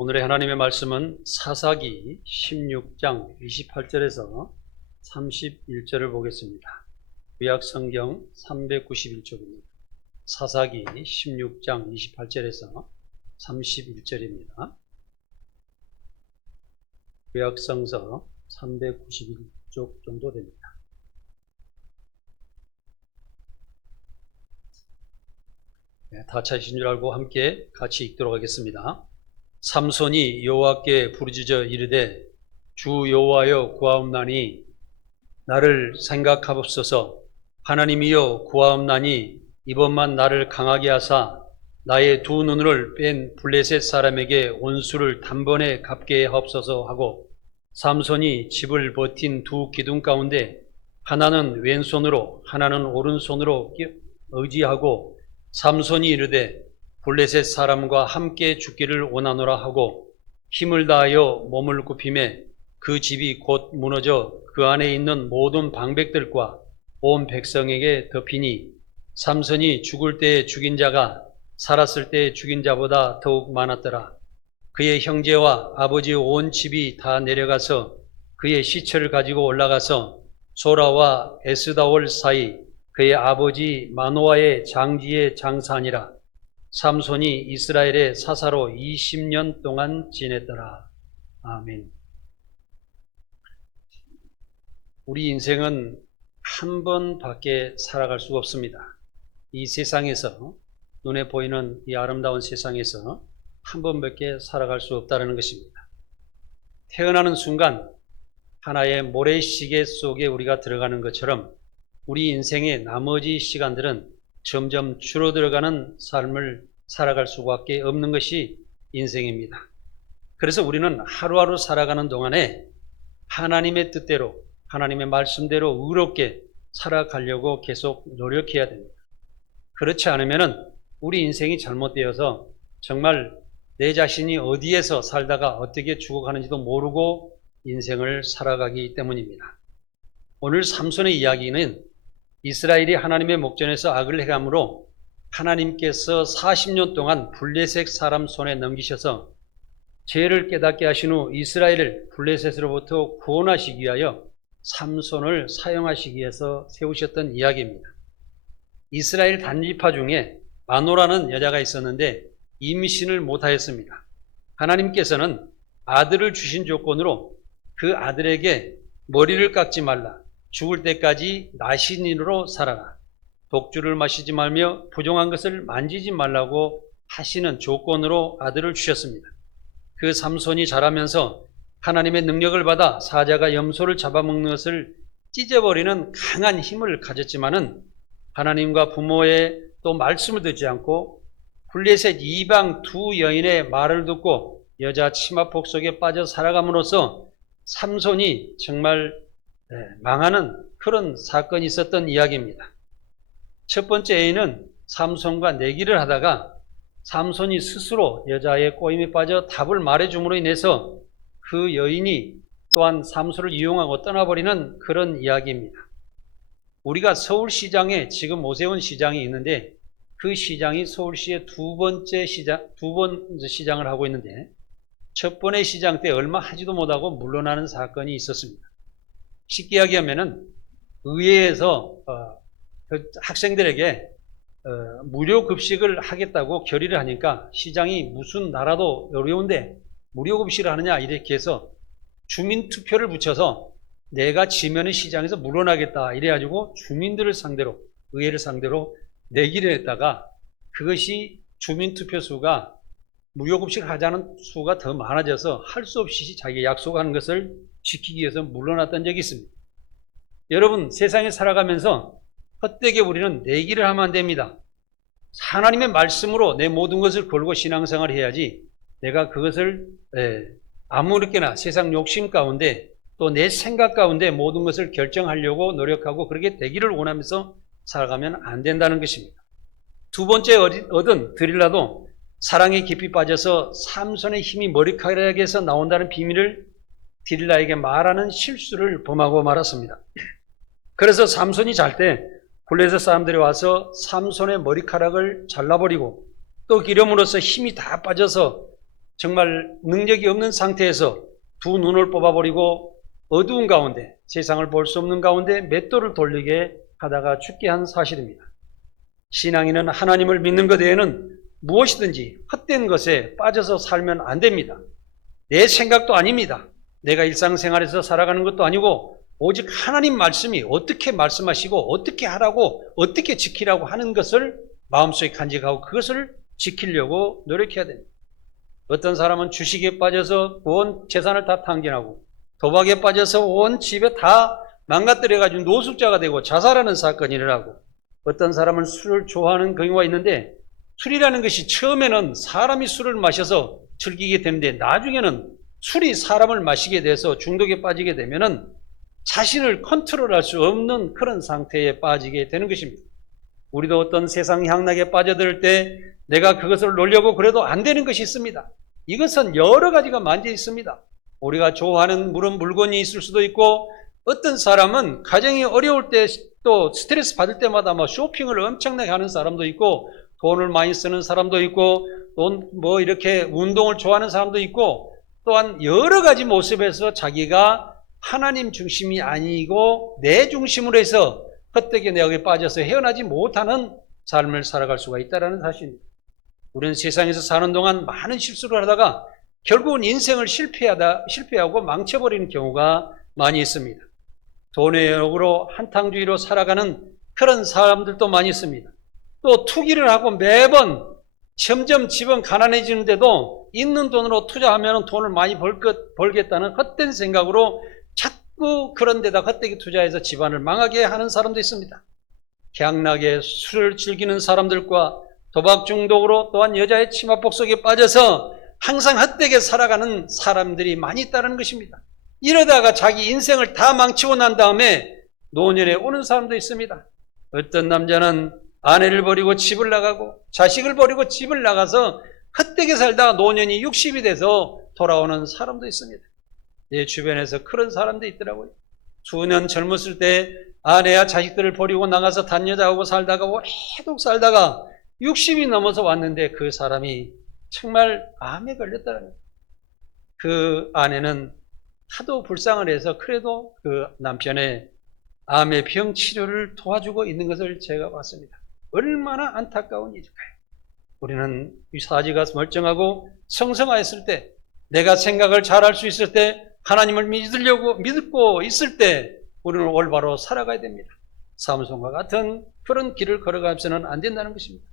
오늘의 하나님의 말씀은 사사기 16장 28절에서 31절을 보겠습니다. 구약성경 391쪽입니다. 사사기 16장 28절에서 31절입니다. 구약성서 391쪽 정도 됩니다. 다 찾으신 줄 알고 함께 같이 읽도록 하겠습니다. 삼손이 여호와께 부르짖어 이르되 주 여호와여 구하옵나니 나를 생각하옵소서. 하나님이여 구하옵나니 이번만 나를 강하게 하사 나의 두 눈을 뺀 블레셋 사람에게 온수를 단번에 갚게 하옵소서 하고, 삼손이 집을 버틴 두 기둥 가운데 하나는 왼손으로 하나는 오른손으로 의지하고, 삼손이 이르되 블레셋 사람과 함께 죽기를 원하노라 하고 힘을 다하여 몸을 굽히매 그 집이 곧 무너져 그 안에 있는 모든 방백들과 온 백성에게 덮이니, 삼손이 죽을 때에 죽인 자가 살았을 때에 죽인 자보다 더욱 많았더라. 그의 형제와 아버지의 온 집이 다 내려가서 그의 시체를 가지고 올라가서 소라와 에스다올 사이 그의 아버지 마노아의 장지에 장사하니라. 삼손이 이스라엘의 사사로 20년 동안 지냈더라. 아멘. 우리 인생은 한 번밖에 살아갈 수가 없습니다. 이 세상에서, 눈에 보이는 이 아름다운 세상에서 한 번밖에 살아갈 수 없다는 것입니다. 태어나는 순간 하나의 모래시계 속에 우리가 들어가는 것처럼 우리 인생의 나머지 시간들은 점점 줄어들어가는 삶을 살아갈 수밖에 없는 것이 인생입니다. 그래서 우리는 하루하루 살아가는 동안에 하나님의 뜻대로, 하나님의 말씀대로 의롭게 살아가려고 계속 노력해야 됩니다. 그렇지 않으면 우리 인생이 잘못되어서 정말 내 자신이 어디에서 살다가 어떻게 죽어가는지도 모르고 인생을 살아가기 때문입니다. 오늘 삼손의 이야기는 이스라엘이 하나님의 목전에서 악을 행함으로 하나님께서 40년 동안 블레셋 사람 손에 넘기셔서 죄를 깨닫게 하신 후 이스라엘을 블레셋으로부터 구원하시기 위하여 삼손을 사용하시기 위해서 세우셨던 이야기입니다. 이스라엘 단지파 중에 마노라는 여자가 있었는데 임신을 못하였습니다. 하나님께서는 아들을 주신 조건으로 그 아들에게 머리를 깎지 말라, 죽을 때까지 나신인으로 살아라, 독주를 마시지 말며 부정한 것을 만지지 말라고 하시는 조건으로 아들을 주셨습니다. 그 삼손이 자라면서 하나님의 능력을 받아 사자가 염소를 잡아먹는 것을 찢어버리는 강한 힘을 가졌지만은 하나님과 부모의 또 말씀을 듣지 않고 블레셋 이방 두 여인의 말을 듣고 여자 치마폭 속에 빠져 살아감으로써 삼손이 정말 망하는 그런 사건이 있었던 이야기입니다. 첫 번째 A는 삼손과 내기를 하다가 삼손이 스스로 여자의 꼬임에 빠져 답을 말해줌으로 인해서 그 여인이 또한 삼손을 이용하고 떠나버리는 그런 이야기입니다. 우리가 서울시장에 지금 오세훈 시장이 있는데 그 시장이 서울시의 두 번째 시장을 하고 있는데 첫 번의 시장 때 얼마 하지도 못하고 물러나는 사건이 있었습니다. 쉽게 이야기하면은 의회에서 학생들에게 무료 급식을 하겠다고 결의를 하니까 시장이 무슨 나라도 어려운데 무료 급식을 하느냐 이렇게 해서 주민투표를 붙여서 내가 지면은 시장에서 물러나겠다 이래가지고 주민들을 상대로, 의회를 상대로 내기를 했다가 그것이 주민투표 수가 무료 급식을 하자는 수가 더 많아져서 할 수 없이 자기 약속하는 것을 지키기 위해서 물러났던 적이 있습니다. 여러분, 세상에 살아가면서 헛되게 우리는 내기를 하면 안 됩니다. 하나님의 말씀으로 내 모든 것을 걸고 신앙생활을 해야지 내가 그것을 아무렇게나 세상 욕심 가운데 또 내 생각 가운데 모든 것을 결정하려고 노력하고 그렇게 되기를 원하면서 살아가면 안 된다는 것입니다. 두 번째 얻은 드릴라도 사랑에 깊이 빠져서 삼손의 힘이 머리카락에서 나온다는 비밀을 드릴라에게 말하는 실수를 범하고 말았습니다. 그래서 삼손이 잘 때 블레셋 사람들이 와서 삼손의 머리카락을 잘라버리고 또 기름으로써 힘이 다 빠져서 정말 능력이 없는 상태에서 두 눈을 뽑아버리고 어두운 가운데 세상을 볼 수 없는 가운데 맷돌을 돌리게 하다가 죽게 한 사실입니다. 신앙인은 하나님을 믿는 것 외에는 무엇이든지 헛된 것에 빠져서 살면 안 됩니다. 내 생각도 아닙니다. 내가 일상생활에서 살아가는 것도 아니고 오직 하나님 말씀이 어떻게 말씀하시고 어떻게 하라고 어떻게 지키라고 하는 것을 마음속에 간직하고 그것을 지키려고 노력해야 됩니다. 어떤 사람은 주식에 빠져서 온 재산을 다 탕진하고 도박에 빠져서 온 집에 다 망가뜨려가지고 노숙자가 되고 자살하는 사건이 일어나고 어떤 사람은 술을 좋아하는 경우가 있는데 술이라는 것이 처음에는 사람이 술을 마셔서 즐기게 되는데 나중에는 술이 사람을 마시게 돼서 중독에 빠지게 되면은 자신을 컨트롤할 수 없는 그런 상태에 빠지게 되는 것입니다. 우리도 어떤 세상 향락에 빠져들 때 내가 그것을 놓으려고 그래도 안 되는 것이 있습니다. 이것은 여러 가지가 만져 있습니다. 우리가 좋아하는 물건이 있을 수도 있고 어떤 사람은 가정이 어려울 때 또 스트레스 받을 때마다 쇼핑을 엄청나게 하는 사람도 있고 돈을 많이 쓰는 사람도 있고 또 이렇게 운동을 좋아하는 사람도 있고 또한 여러 가지 모습에서 자기가 하나님 중심이 아니고 내 중심으로 해서 헛되게 내역에 빠져서 헤어나지 못하는 삶을 살아갈 수가 있다는 사실입니다. 우리는 세상에서 사는 동안 많은 실수를 하다가 결국은 인생을 실패하고 망쳐버리는 경우가 많이 있습니다. 돈의 욕으로 한탕주의로 살아가는 그런 사람들도 많이 있습니다. 또 투기를 하고 매번 점점 집은 가난해지는데도 있는 돈으로 투자하면 돈을 많이 벌겠다는 헛된 생각으로 자꾸 그런 데다 헛되게 투자해서 집안을 망하게 하는 사람도 있습니다. 갱락에 술을 즐기는 사람들과 도박 중독으로 또한 여자의 치마폭 속에 빠져서 항상 헛되게 살아가는 사람들이 많이 있다는 것입니다. 이러다가 자기 인생을 다 망치고 난 다음에 노년에 오는 사람도 있습니다. 어떤 남자는 아내를 버리고 집을 나가고 자식을 버리고 집을 나가서 헛되게 살다가 노년이 60이 돼서 돌아오는 사람도 있습니다. 내 주변에서 그런 사람도 있더라고요. 수년 젊었을 때 아내와 자식들을 버리고 나가서 단 여자하고 살다가 오래도록 살다가 60이 넘어서 왔는데 그 사람이 정말 암에 걸렸다는 거예요. 그 아내는 하도 불쌍을 해서 그래도 그 남편의 암의 병 치료를 도와주고 있는 것을 제가 봤습니다. 얼마나 안타까운 일일까요? 우리는 사지가 멀쩡하고 성성하였을 때 내가 생각을 잘할 수 있을 때 하나님을 믿고 있을 때 우리는 올바로 살아가야 됩니다. 삼손과 같은 그런 길을 걸어가면서는 안 된다는 것입니다.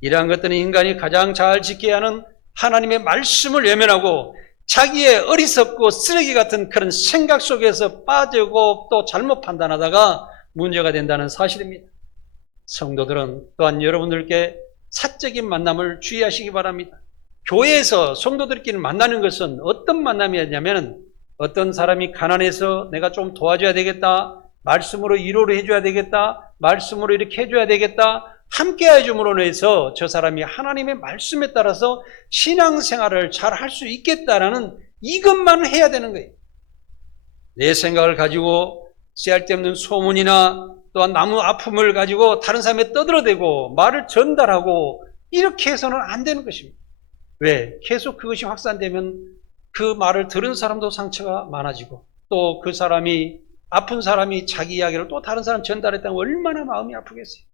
이러한 것들은 인간이 가장 잘 지켜야 하는 하나님의 말씀을 외면하고 자기의 어리석고 쓰레기 같은 그런 생각 속에서 빠지고 또 잘못 판단하다가 문제가 된다는 사실입니다. 성도들은 또한 여러분들께 사적인 만남을 주의하시기 바랍니다. 교회에서 성도들끼리 만나는 것은 어떤 만남이었냐면 어떤 사람이 가난해서 내가 좀 도와줘야 되겠다, 말씀으로 위로를 해줘야 되겠다, 말씀으로 이렇게 해줘야 되겠다, 함께 해줌으로 해서 저 사람이 하나님의 말씀에 따라서 신앙생활을 잘 할 수 있겠다라는 이것만 해야 되는 거예요. 내 생각을 가지고 쓸데없는 소문이나 또한 나무 아픔을 가지고 다른 사람에 떠들어대고 말을 전달하고 이렇게 해서는 안 되는 것입니다. 왜? 계속 그것이 확산되면 그 말을 들은 사람도 상처가 많아지고 또 그 사람이 아픈 사람이 자기 이야기를 또 다른 사람 전달했다면 얼마나 마음이 아프겠어요.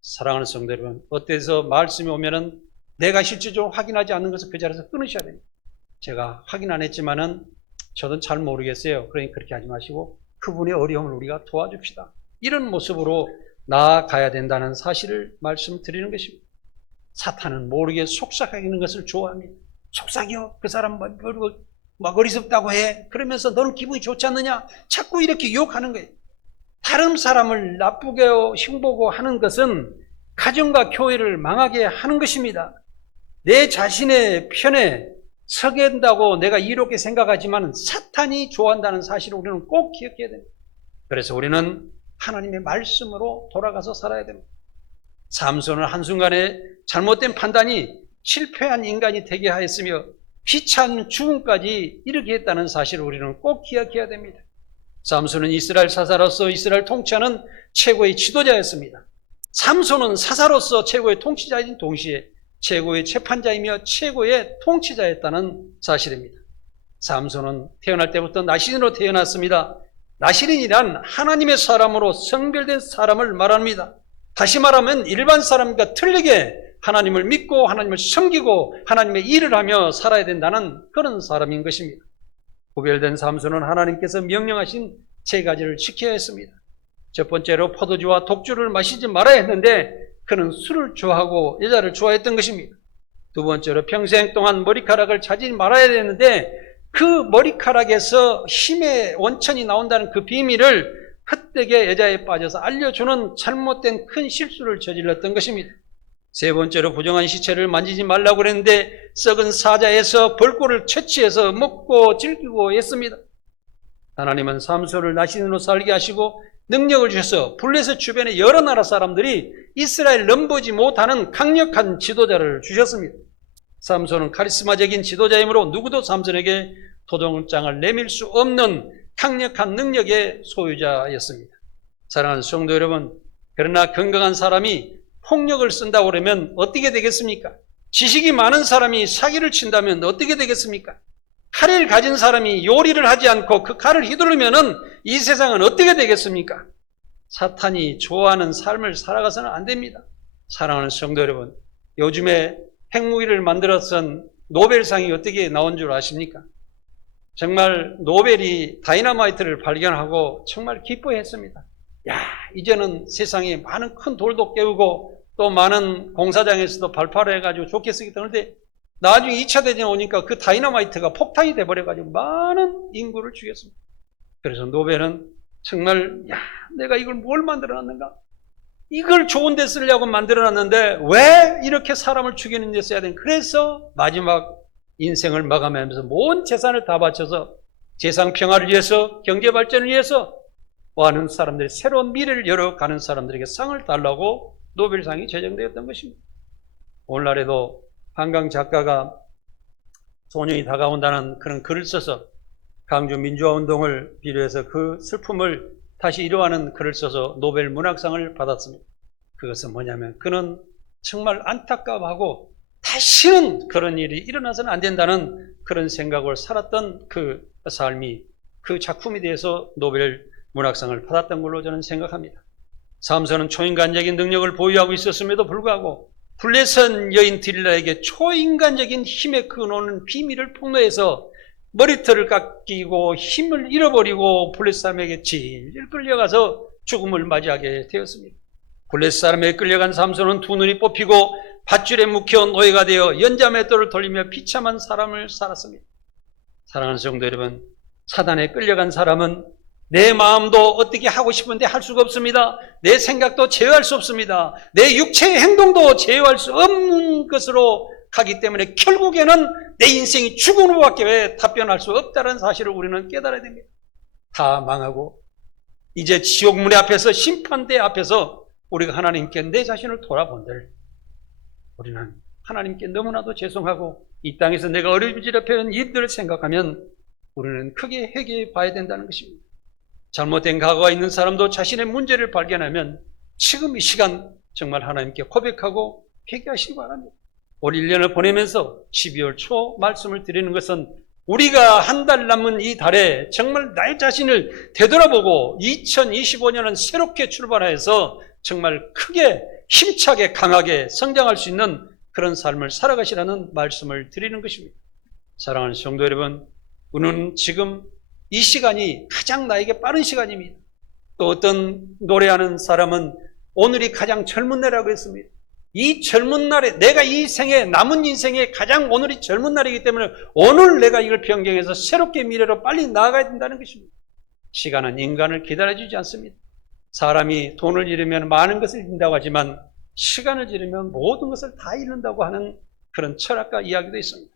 사랑하는 성도 여러분, 어때서 말씀이 오면은 내가 실질적으로 확인하지 않는 것을 그 자리에서 끊으셔야 됩니다. 제가 확인 안 했지만은 저도 잘 모르겠어요. 그러니 그렇게 하지 마시고 그분의 어려움을 우리가 도와줍시다. 이런 모습으로 나아가야 된다는 사실을 말씀드리는 것입니다. 사탄은 모르게 속삭이는 것을 좋아합니다. 속삭여? 그 사람 막 어리석다고 해? 그러면서 너는 기분이 좋지 않느냐? 자꾸 이렇게 유혹하는 거예요. 다른 사람을 나쁘게 흉보고 하는 것은 가정과 교회를 망하게 하는 것입니다. 내 자신의 편에 서게 된다고 내가 이롭게 생각하지만 사탄이 좋아한다는 사실을 우리는 꼭 기억해야 됩니다. 그래서 우리는 하나님의 말씀으로 돌아가서 살아야 됩니다. 삼손은 한순간에 잘못된 판단이 실패한 인간이 되게 하였으며 비참한 죽음까지 이르게 했다는 사실을 우리는 꼭 기억해야 됩니다. 삼손은 이스라엘 사사로서 이스라엘 통치하는 최고의 지도자였습니다. 삼손은 사사로서 최고의 통치자인 동시에 최고의 재판자이며 최고의 통치자였다는 사실입니다. 삼손은 태어날 때부터 나신으로 태어났습니다. 나신이란 하나님의 사람으로 성별된 사람을 말합니다. 다시 말하면 일반 사람과 틀리게 하나님을 믿고 하나님을 섬기고 하나님의 일을 하며 살아야 된다는 그런 사람인 것입니다. 구별된 삼손은 하나님께서 명령하신 세 가지를 지켜야 했습니다. 첫 번째로 포도주와 독주를 마시지 말아야 했는데 그는 술을 좋아하고 여자를 좋아했던 것입니다. 두 번째로 평생 동안 머리카락을 자지 말아야 되는데 그 머리카락에서 힘의 원천이 나온다는 그 비밀을 헛되게 여자에 빠져서 알려주는 잘못된 큰 실수를 저질렀던 것입니다. 세 번째로 부정한 시체를 만지지 말라고 그랬는데 썩은 사자에서 벌꿀을 채취해서 먹고 즐기고 했습니다. 하나님은 삼손을 나신으로 살게 하시고 능력을 주셔서 블레셋 주변의 여러 나라 사람들이 이스라엘 넘보지 못하는 강력한 지도자를 주셨습니다. 삼손은 카리스마적인 지도자이므로 누구도 삼손에게 도전장을 내밀 수 없는 강력한 능력의 소유자였습니다. 사랑하는 성도 여러분, 그러나 건강한 사람이 폭력을 쓴다고 그러면 어떻게 되겠습니까? 지식이 많은 사람이 사기를 친다면 어떻게 되겠습니까? 칼을 가진 사람이 요리를 하지 않고 그 칼을 휘두르면 이 세상은 어떻게 되겠습니까? 사탄이 좋아하는 삶을 살아가서는 안 됩니다. 사랑하는 성도 여러분, 요즘에 핵무기를 만들었던 노벨상이 어떻게 나온 줄 아십니까? 정말 노벨이 다이너마이트를 발견하고 정말 기뻐했습니다. 야, 이제는 세상에 많은 큰 돌도 깨우고 또 많은 공사장에서도 발파를 해가지고 좋게 쓰겠다. 그런데 나중에 2차 대전이 오니까 그 다이너마이트가 폭탄이 돼버려가지고 많은 인구를 죽였습니다. 그래서 노벨은 정말 야, 내가 이걸 뭘 만들어놨는가? 이걸 좋은 데 쓰려고 만들어놨는데 왜 이렇게 사람을 죽이는 데 써야 되는? 그래서 마지막 인생을 마감하면서 모든 재산을 다 바쳐서 세상 평화를 위해서 경제 발전을 위해서 많은 사람들이 새로운 미래를 열어가는 사람들에게 상을 달라고 노벨상이 제정되었던 것입니다. 오늘날에도 한강 작가가 소년이 다가온다는 그런 글을 써서 강주 민주화운동을 비롯해서 그 슬픔을 다시 이루어가는 글을 써서 노벨 문학상을 받았습니다. 그것은 뭐냐면 그는 정말 안타까워하고 다시는 그런 일이 일어나서는 안 된다는 그런 생각을 살았던 그 삶이 그 작품에 대해서 노벨 문학상을 받았던 걸로 저는 생각합니다. 삼손은 초인간적인 능력을 보유하고 있었음에도 불구하고 블레셋 여인 딜라에게 초인간적인 힘의 근원은 비밀을 폭로해서 머리털을 깎이고 힘을 잃어버리고 블레셋 사람에게 질질 끌려가서 죽음을 맞이하게 되었습니다. 블레셋 사람에게 끌려간 삼손은 두 눈이 뽑히고 밧줄에 묵혀 노예가 되어 연자맷돌을 돌리며 비참한 삶을 살았습니다. 사랑하는 성도 여러분, 사단에 끌려간 사람은 내 마음도 어떻게 하고 싶은데 할 수가 없습니다. 내 생각도 제어할 수 없습니다. 내 육체의 행동도 제어할 수 없는 것으로 가기 때문에 결국에는 내 인생이 죽음으로밖에 답변할 수 없다는 사실을 우리는 깨달아야 됩니다. 다 망하고 이제 지옥문의 앞에서 심판대 앞에서 우리가 하나님께 내 자신을 돌아본들 우리는 하나님께 너무나도 죄송하고 이 땅에서 내가 어리부지럽혀온 일들을 생각하면 우리는 크게 회개해 봐야 된다는 것입니다. 잘못된 과거가 있는 사람도 자신의 문제를 발견하면 지금 이 시간 정말 하나님께 고백하고 회개하시기 바랍니다. 올 1년을 보내면서 12월 초 말씀을 드리는 것은 우리가 한 달 남은 이 달에 정말 나의 자신을 되돌아보고 2025년은 새롭게 출발해서 정말 크게 힘차게 강하게 성장할 수 있는 그런 삶을 살아가시라는 말씀을 드리는 것입니다. 사랑하는 성도 여러분, 우리는 지금 이 시간이 가장 나에게 빠른 시간입니다. 또 어떤 노래하는 사람은 오늘이 가장 젊은 날이라고 했습니다. 이 젊은 날에 내가 이 생에 남은 인생에 가장 오늘이 젊은 날이기 때문에 오늘 내가 이걸 변경해서 새롭게 미래로 빨리 나아가야 된다는 것입니다. 시간은 인간을 기다려주지 않습니다. 사람이 돈을 잃으면 많은 것을 잃는다고 하지만 시간을 잃으면 모든 것을 다 잃는다고 하는 그런 철학과 이야기도 있습니다.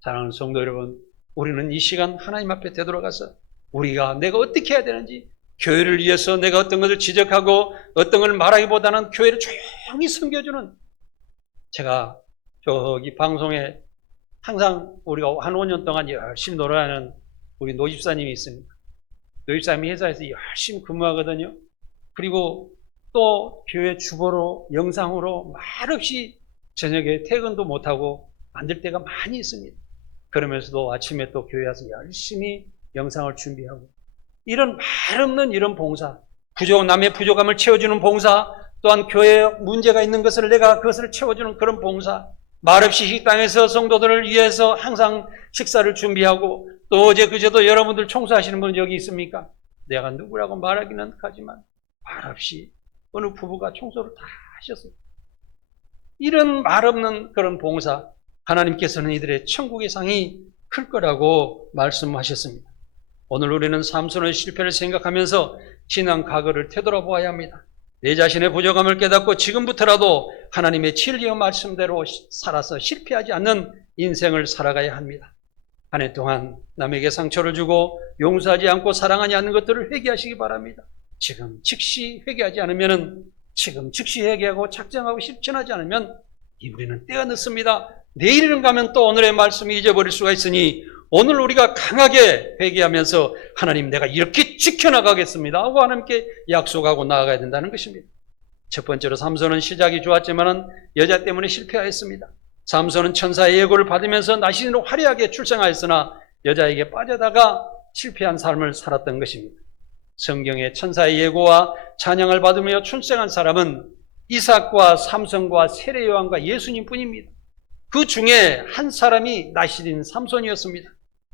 사랑하는 성도 여러분, 우리는 이 시간 하나님 앞에 되돌아가서 우리가 내가 어떻게 해야 되는지 교회를 위해서 내가 어떤 것을 지적하고 어떤 걸 말하기보다는 교회를 조용히 섬겨주는, 제가 저기 방송에 항상 우리가 한 5년 동안 열심히 노래하는 우리 노집사님이 있습니다. 노집사님이 회사에서 열심히 근무하거든요. 그리고 또 교회 주보로 영상으로 말없이 저녁에 퇴근도 못하고 만들 때가 많이 있습니다. 그러면서도 아침에 또 교회 와서 열심히 영상을 준비하고, 이런 말 없는 이런 봉사, 남의 부족함을 채워주는 봉사, 또한 교회에 문제가 있는 것을 내가 그것을 채워주는 그런 봉사, 말없이 식당에서 성도들을 위해서 항상 식사를 준비하고, 또 어제 그제도 여러분들 청소하시는 분 여기 있습니까? 내가 누구라고 말하기는 하지만 말없이 어느 부부가 청소를 다 하셨어요. 이런 말 없는 그런 봉사, 하나님께서는 이들의 천국의 상이 클 거라고 말씀하셨습니다. 오늘 우리는 삼손의 실패를 생각하면서 지난 과거를 되돌아보아야 합니다. 내 자신의 부족함을 깨닫고 지금부터라도 하나님의 진리의 말씀대로 살아서 실패하지 않는 인생을 살아가야 합니다. 한 해 동안 남에게 상처를 주고 용서하지 않고 사랑하지 않는 것들을 회개하시기 바랍니다. 지금 즉시 회개하지 않으면, 지금 즉시 회개하고 작정하고 실천하지 않으면 우리는 때가 늦습니다. 내일은 가면 또 오늘의 말씀이 잊어버릴 수가 있으니 오늘 우리가 강하게 회개하면서 하나님 내가 이렇게 지켜나가겠습니다 하고 하나님께 약속하고 나아가야 된다는 것입니다. 첫 번째로 삼손은 시작이 좋았지만 여자 때문에 실패하였습니다. 삼손은 천사의 예고를 받으면서 나신으로 화려하게 출생하였으나 여자에게 빠져다가 실패한 삶을 살았던 것입니다. 성경의 천사의 예고와 찬양을 받으며 출생한 사람은 이삭과 삼손과 세례요한과 예수님뿐입니다. 그 중에 한 사람이 나실인 삼손이었습니다.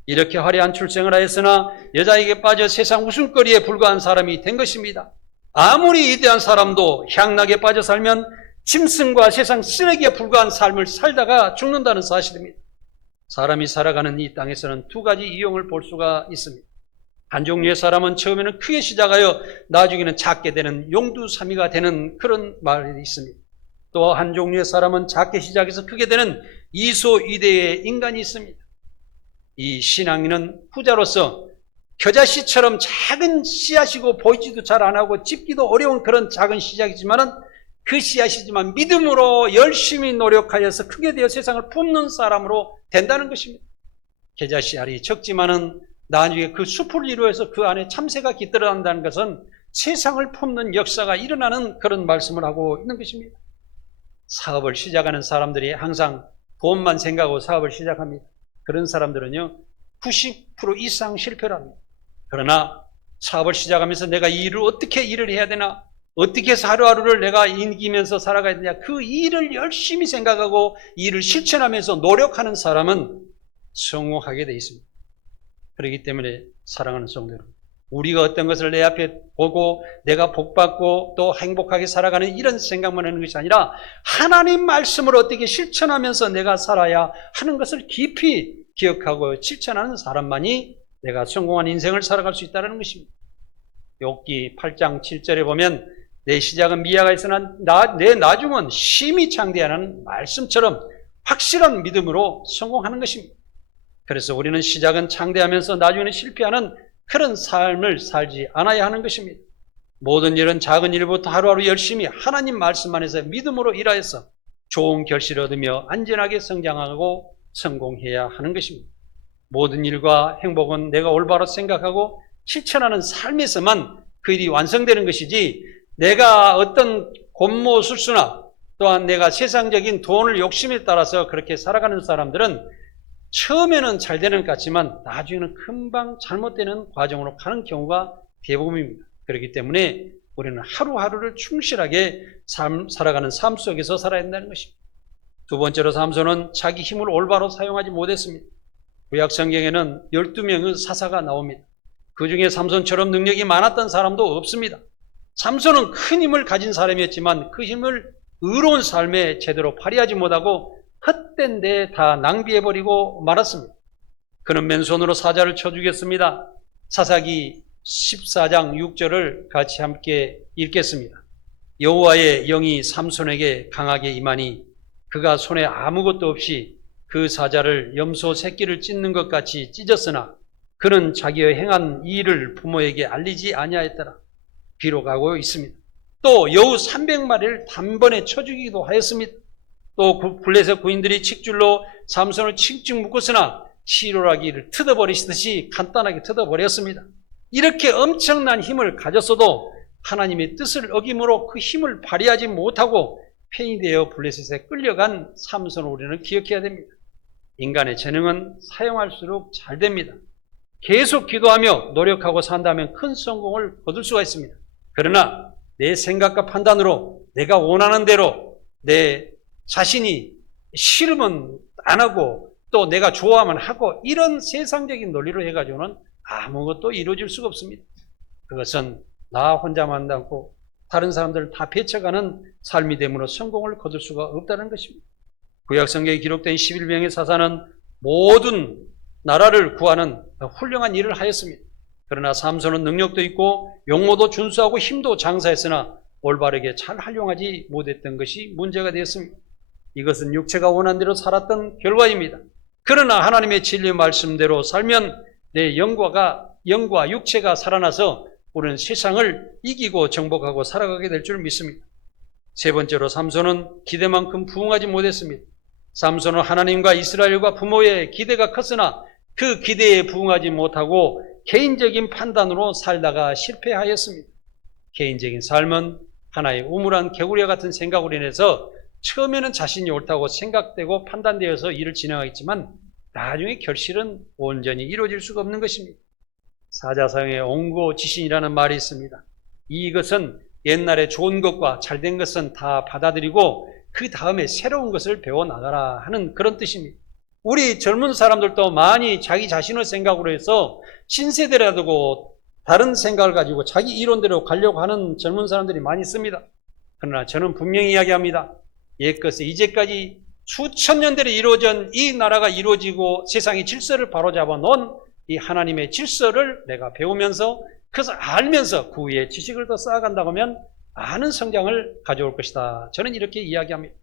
이렇게 화려한 출생을 하였으나 여자에게 빠져 세상 웃음거리에 불과한 사람이 된 것입니다. 아무리 위대한 사람도 향락에 빠져 살면 짐승과 세상 쓰레기에 불과한 삶을 살다가 죽는다는 사실입니다. 사람이 살아가는 이 땅에서는 두 가지 이용을 볼 수가 있습니다. 한 종류의 사람은 처음에는 크게 시작하여 나중에는 작게 되는 용두사미가 되는 그런 말이 있습니다. 또 한 종류의 사람은 작게 시작해서 크게 되는 이소이대의 인간이 있습니다. 이 신앙인은 후자로서 겨자씨처럼 작은 씨앗이고 보이지도 잘 안 하고 찝기도 어려운 그런 작은 시작이지만은 그 씨앗이지만 믿음으로 열심히 노력하여서 크게 되어 세상을 품는 사람으로 된다는 것입니다. 겨자씨알이 적지만은 나중에 그 숲을 이루어서 그 안에 참새가 깃들어간다는 것은 세상을 품는 역사가 일어나는 그런 말씀을 하고 있는 것입니다. 사업을 시작하는 사람들이 항상 돈만 생각하고 사업을 시작합니다. 그런 사람들은요 90% 이상 실패를 합니다. 그러나 사업을 시작하면서 내가 이 일을 어떻게 일을 해야 되나, 어떻게 해서 하루하루를 내가 이기면서 살아가야 되냐, 그 일을 열심히 생각하고 일을 실천하면서 노력하는 사람은 성공하게 되어 있습니다. 그렇기 때문에 사랑하는 성도 여러분, 우리가 어떤 것을 내 앞에 보고 내가 복받고 또 행복하게 살아가는 이런 생각만 하는 것이 아니라 하나님 말씀을 어떻게 실천하면서 내가 살아야 하는 것을 깊이 기억하고 실천하는 사람만이 내가 성공한 인생을 살아갈 수 있다는 것입니다. 욥기 8장 7절에 보면 내 시작은 미화가 있으나 내 나중은 심히 창대하는 말씀처럼 확실한 믿음으로 성공하는 것입니다. 그래서 우리는 시작은 창대하면서 나중에는 실패하는 그런 삶을 살지 않아야 하는 것입니다. 모든 일은 작은 일부터 하루하루 열심히 하나님 말씀 안에서 믿음으로 일하여서 좋은 결실을 얻으며 안전하게 성장하고 성공해야 하는 것입니다. 모든 일과 행복은 내가 올바로 생각하고 실천하는 삶에서만 그 일이 완성되는 것이지, 내가 어떤 곤모술수나 또한 내가 세상적인 돈을 욕심에 따라서 그렇게 살아가는 사람들은 처음에는 잘 되는 것 같지만 나중에는 금방 잘못되는 과정으로 가는 경우가 대부분입니다. 그렇기 때문에 우리는 하루하루를 충실하게 살아가는 삶 속에서 살아야 한다는 것입니다. 두 번째로 삼손은 자기 힘을 올바로 사용하지 못했습니다. 구약 성경에는 12명의 사사가 나옵니다. 그 중에 삼손처럼 능력이 많았던 사람도 없습니다. 삼손은 큰 힘을 가진 사람이었지만 그 힘을 의로운 삶에 제대로 발휘하지 못하고 헛된 데에 다 낭비해버리고 말았습니다. 그는 맨손으로 사자를 쳐 죽였습니다. 사사기 14장 6절을 같이 함께 읽겠습니다. 여호와의 영이 삼손에게 강하게 임하니 그가 손에 아무것도 없이 그 사자를 염소 새끼를 찢는 것 같이 찢었으나 그는 자기의 행한 이 일을 부모에게 알리지 아니하였더라. 기록하고 있습니다. 또 여우 300마리를 단번에 쳐 죽이기도 하였습니다. 또 블레셋 군인들이 칙줄로 삼손을 칙칙 묶었으나 시로라기를 뜯어버리시듯이 간단하게 뜯어버렸습니다. 이렇게 엄청난 힘을 가졌어도 하나님의 뜻을 어김으로 그 힘을 발휘하지 못하고 폐인이 되어 블레셋에 끌려간 삼손을 우리는 기억해야 됩니다. 인간의 재능은 사용할수록 잘 됩니다. 계속 기도하며 노력하고 산다면 큰 성공을 거둘 수가 있습니다. 그러나 내 생각과 판단으로 내가 원하는 대로 내 자신이 싫으면 안 하고 또 내가 좋아하면 하고 이런 세상적인 논리로 해가지고는 아무것도 이루어질 수가 없습니다. 그것은 나 혼자만 남고 다른 사람들을 다 배척하는 삶이 되므로 성공을 거둘 수가 없다는 것입니다. 구약성경에 기록된 11명의 사사는 모든 나라를 구하는 훌륭한 일을 하였습니다. 그러나 삼손은 능력도 있고 용모도 준수하고 힘도 장사했으나 올바르게 잘 활용하지 못했던 것이 문제가 되었습니다. 이것은 육체가 원한 대로 살았던 결과입니다. 그러나 하나님의 진리 말씀대로 살면 내 영과 육체가 살아나서 우리는 세상을 이기고 정복하고 살아가게 될 줄 믿습니다. 세 번째로 삼손은 기대만큼 부응하지 못했습니다. 삼손은 하나님과 이스라엘과 부모의 기대가 컸으나 그 기대에 부응하지 못하고 개인적인 판단으로 살다가 실패하였습니다. 개인적인 삶은 하나의 우물한 개구리와 같은 생각으로 인해서 처음에는 자신이 옳다고 생각되고 판단되어서 일을 진행하겠지만 나중에 결실은 온전히 이루어질 수가 없는 것입니다. 사자성어에 옹고지신이라는 말이 있습니다. 이것은 옛날에 좋은 것과 잘된 것은 다 받아들이고 그 다음에 새로운 것을 배워나가라 하는 그런 뜻입니다. 우리 젊은 사람들도 많이 자기 자신의 생각으로 해서 신세대라고 다른 생각을 가지고 자기 이론대로 가려고 하는 젊은 사람들이 많이 있습니다. 그러나 저는 분명히 이야기합니다. 옛것에 이제까지 수천 년대로 이루어진 이 나라가 이루어지고 세상의 질서를 바로잡아 놓은 이 하나님의 질서를 내가 배우면서 그것을 알면서 그 위에 지식을 더 쌓아간다고 하면 많은 성장을 가져올 것이다. 저는 이렇게 이야기합니다.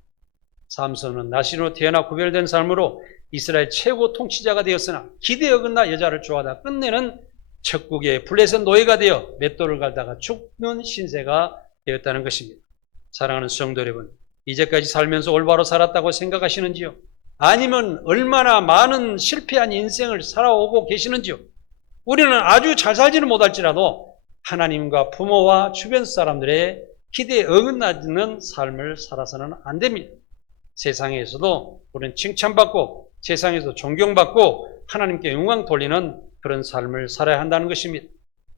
삼손은 나시로 태어나 구별된 삶으로 이스라엘 최고 통치자가 되었으나 기대에 어긋나 여자를 좋아하다 끝내는 적국의 블레셋 노예가 되어 맷돌을 갈다가 죽는 신세가 되었다는 것입니다. 사랑하는 성도 여러분, 이제까지 살면서 올바로 살았다고 생각하시는지요? 아니면 얼마나 많은 실패한 인생을 살아오고 계시는지요? 우리는 아주 잘 살지는 못할지라도 하나님과 부모와 주변 사람들의 기대에 어긋나는 삶을 살아서는 안 됩니다. 세상에서도 우리는 칭찬받고 세상에서 존경받고 하나님께 영광 돌리는 그런 삶을 살아야 한다는 것입니다.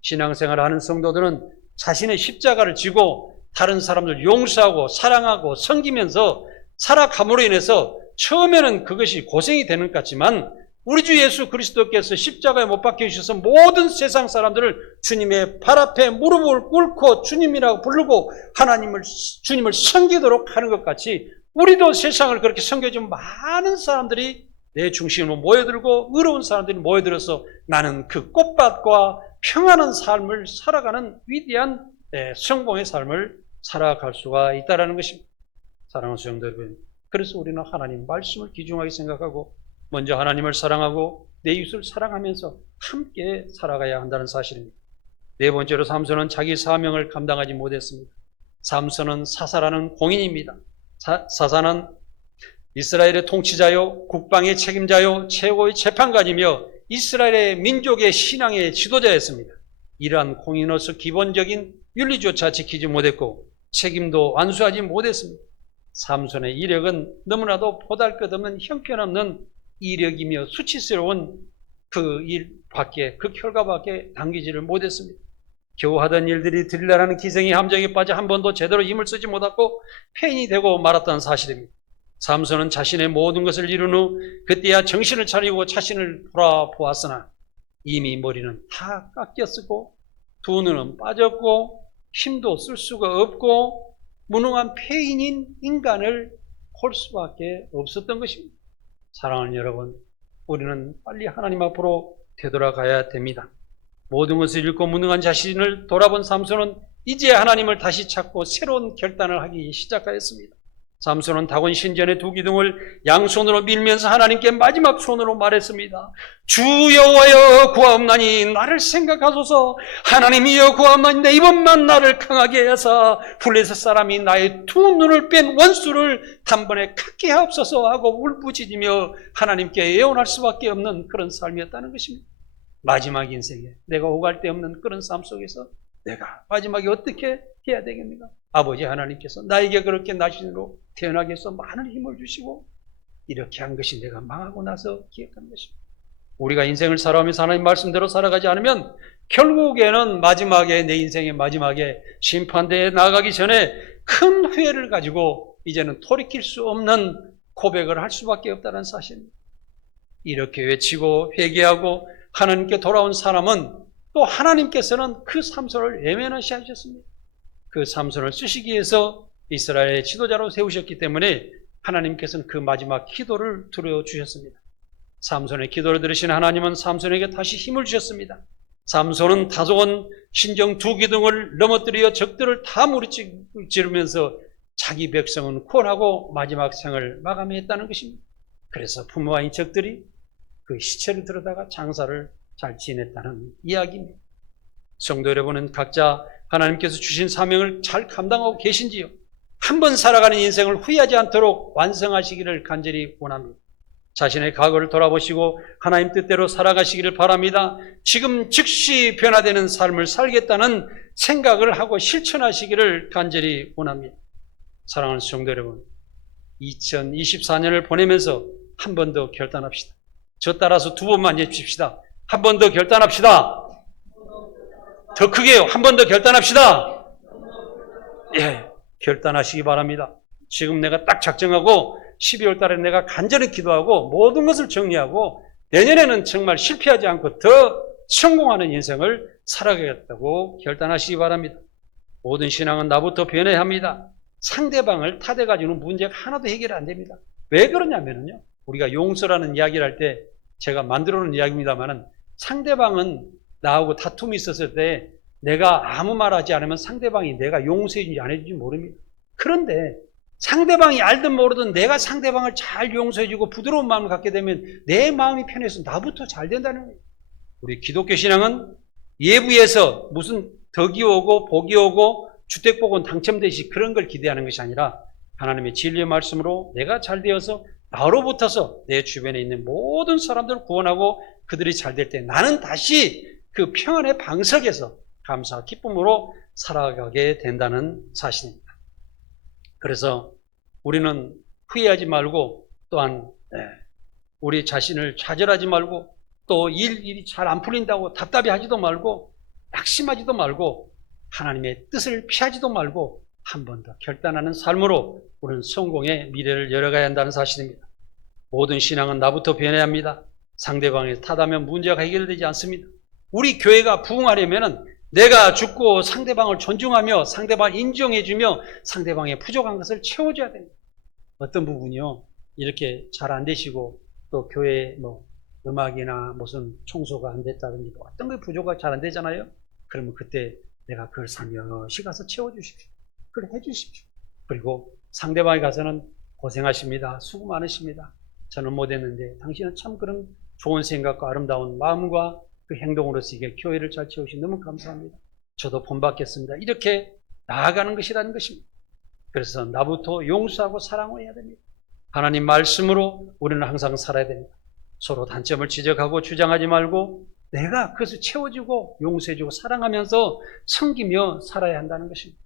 신앙생활을 하는 성도들은 자신의 십자가를 지고 다른 사람들 용서하고 사랑하고 섬기면서 살아감으로 인해서 처음에는 그것이 고생이 되는 것 같지만 우리 주 예수 그리스도께서 십자가에 못 박혀 주셔서 모든 세상 사람들을 주님의 발 앞에 무릎을 꿇고 주님이라고 부르고 주님을 섬기도록 하는 것 같이 우리도 세상을 그렇게 섬겨준 많은 사람들이 내 중심으로 모여들고 의로운 사람들이 모여들어서 나는 그 꽃밭과 평안한 삶을 살아가는 위대한 성공의 삶을 살아갈 수가 있다는 것입니다. 사랑하는 성도 여러분, 그래서 우리는 하나님 말씀을 귀중하게 생각하고 먼저 하나님을 사랑하고 내 이웃을 사랑하면서 함께 살아가야 한다는 사실입니다. 네 번째로 삼손은 자기 사명을 감당하지 못했습니다. 삼손은 사사라는 공인입니다. 사사는 이스라엘의 통치자요, 국방의 책임자요, 최고의 재판관이며 이스라엘의 민족의 신앙의 지도자였습니다. 이러한 공인으로서 기본적인 윤리조차 지키지 못했고 책임도 완수하지 못했습니다. 삼손의 이력은 너무나도 보잘것없는 형편없는 이력이며 수치스러운 그 결과밖에 남기지를 못했습니다. 겨우 하던 일들이 들이라는 기생의 함정에 빠져 한 번도 제대로 힘을 쓰지 못하고 폐인이 되고 말았다는 사실입니다. 삼손은 자신의 모든 것을 이룬 후 그때야 정신을 차리고 자신을 돌아보았으나 이미 머리는 다 깎였고 두 눈은 빠졌고 힘도 쓸 수가 없고 무능한 폐인인 인간을 볼 수밖에 없었던 것입니다. 사랑하는 여러분, 우리는 빨리 하나님 앞으로 되돌아가야 됩니다. 모든 것을 잃고 무능한 자신을 돌아본 삼손은 이제 하나님을 다시 찾고 새로운 결단을 하기 시작하였습니다. 삼손은 다곤 신전의 두 기둥을 양손으로 밀면서 하나님께 마지막 손으로 말했습니다. 주 여호와여 구하옵나니 나를 생각하소서. 하나님이여 구하옵나니 내 이번만 나를 강하게 하사 블레셋 사람이 나의 두 눈을 뺀 원수를 단번에 갖게 하옵소서 하고 울부짖으며 하나님께 애원할 수밖에 없는 그런 삶이었다는 것입니다. 마지막 인생에 내가 오갈 데 없는 그런 삶 속에서 내가 마지막에 어떻게 해야 되겠는가? 아버지 하나님께서 나에게 그렇게 나신으로 태어나게 해서 많은 힘을 주시고 이렇게 한 것이 내가 망하고 나서 기억한 것입니다. 우리가 인생을 살아가면서 하나님 말씀대로 살아가지 않으면 결국에는 마지막에, 내 인생의 마지막에 심판대에 나가기 전에 큰 후회를 가지고 이제는 돌이킬 수 없는 고백을 할 수밖에 없다는 사실입니다. 이렇게 외치고 회개하고 하나님께 돌아온 사람은 또 하나님께서는 그 삼손을 외면하시 하셨습니다. 그 삼손을 쓰시기 위해서 이스라엘의 지도자로 세우셨기 때문에 하나님께서는 그 마지막 기도를 들어주셨습니다. 삼손의 기도를 들으신 하나님은 삼손에게 다시 힘을 주셨습니다. 삼손은 다소한 신정 두 기둥을 넘어뜨려 적들을 다 무찌르면서 자기 백성은 구원하고 마지막 생을 마감했다는 것입니다. 그래서 부모와 인척들이 그 시체를 들여다가 장사를 잘 지냈다는 이야기입니다. 성도 여러분은 각자 하나님께서 주신 사명을 잘 감당하고 계신지요? 한 번 살아가는 인생을 후회하지 않도록 완성하시기를 간절히 원합니다. 자신의 과거를 돌아보시고 하나님 뜻대로 살아가시기를 바랍니다. 지금 즉시 변화되는 삶을 살겠다는 생각을 하고 실천하시기를 간절히 원합니다. 사랑하는 성도 여러분, 2024년을 보내면서 한 번 더 결단합시다. 저 따라서 두 번만 해주십시다. 한 번 더 결단합시다. 더 크게요. 한 번 더 결단합시다. 예, 결단하시기 바랍니다. 지금 내가 딱 작정하고 12월 달에 내가 간절히 기도하고 모든 것을 정리하고 내년에는 정말 실패하지 않고 더 성공하는 인생을 살아가겠다고 결단하시기 바랍니다. 모든 신앙은 나부터 변해야 합니다. 상대방을 탓해가지고는 문제가 하나도 해결이 안 됩니다. 왜 그러냐면요, 우리가 용서라는 이야기를 할 때 제가 만들어 놓은 이야기입니다만은 상대방은 나하고 다툼이 있었을 때 내가 아무 말 하지 않으면 상대방이 내가 용서해주지 안 해주지 모릅니다. 그런데 상대방이 알든 모르든 내가 상대방을 잘 용서해주고 부드러운 마음을 갖게 되면 내 마음이 편해서 나부터 잘 된다는 거예요. 우리 기독교 신앙은 예부에서 무슨 덕이 오고 복이 오고 주택복은 당첨되시 그런 걸 기대하는 것이 아니라 하나님의 진리의 말씀으로 내가 잘 되어서 나로부터서 내 주변에 있는 모든 사람들을 구원하고 그들이 잘 될 때 나는 다시 그 평안의 방석에서 감사와 기쁨으로 살아가게 된다는 사실입니다. 그래서 우리는 후회하지 말고 또한 우리 자신을 좌절하지 말고 또 일이 잘 안 풀린다고 답답해하지도 말고 낙심하지도 말고 하나님의 뜻을 피하지도 말고 한 번 더 결단하는 삶으로 우리는 성공의 미래를 열어가야 한다는 사실입니다. 모든 신앙은 나부터 변해야 합니다. 상대방이 탓하면 문제가 해결되지 않습니다. 우리 교회가 부흥하려면 내가 죽고 상대방을 존중하며 상대방을 인정해주며 상대방의 부족한 것을 채워줘야 됩니다. 어떤 부분이요, 이렇게 잘 안 되시고 또 교회에 음악이나 무슨 청소가 안 됐다든지 어떤 게 부족하고 잘 안 되잖아요. 그러면 그때 내가 그걸 살며시 가서 채워주십시오. 그걸 해주십시오. 그리고 상대방에 가서는 고생하십니다. 수고 많으십니다. 저는 못했는데 당신은 참 그런 좋은 생각과 아름다운 마음과 그 행동으로서 이게 교회를 잘 채우시 너무 감사합니다. 저도 본받겠습니다. 이렇게 나아가는 것이라는 것입니다. 그래서 나부터 용서하고 사랑을 해야 됩니다. 하나님 말씀으로 우리는 항상 살아야 됩니다. 서로 단점을 지적하고 주장하지 말고 내가 그것을 채워주고 용서해주고 사랑하면서 섬기며 살아야 한다는 것입니다.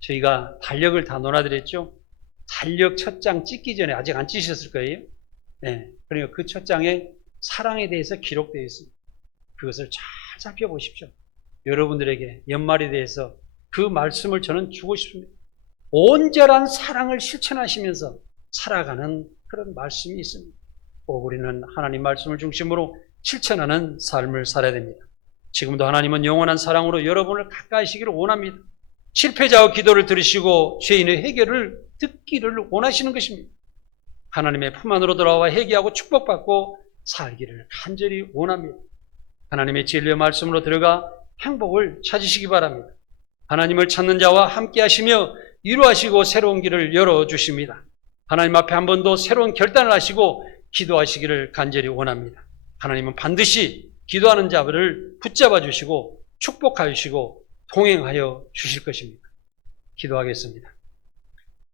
저희가 달력을 다 논하드렸죠. 달력 첫 장 찍기 전에 아직 안 찍으셨을 거예요. 네, 그러니까 그 첫 장에 사랑에 대해서 기록되어 있습니다. 그것을 잘 살펴보십시오. 여러분들에게 연말에 대해서 그 말씀을 저는 주고 싶습니다. 온전한 사랑을 실천하시면서 살아가는 그런 말씀이 있습니다. 꼭 우리는 하나님 말씀을 중심으로 실천하는 삶을 살아야 됩니다. 지금도 하나님은 영원한 사랑으로 여러분을 가까이 하시기를 원합니다. 실패자의 기도를 들으시고 죄인의 해결을 듣기를 원하시는 것입니다. 하나님의 품 안으로 돌아와 회개하고 축복받고 살기를 간절히 원합니다. 하나님의 진리의 말씀으로 들어가 행복을 찾으시기 바랍니다. 하나님을 찾는 자와 함께 하시며 위로하시고 새로운 길을 열어주십니다. 하나님 앞에 한 번 더 새로운 결단을 하시고 기도하시기를 간절히 원합니다. 하나님은 반드시 기도하는 자들을 붙잡아 주시고 축복하여 주시고 동행하여 주실 것입니다. 기도하겠습니다.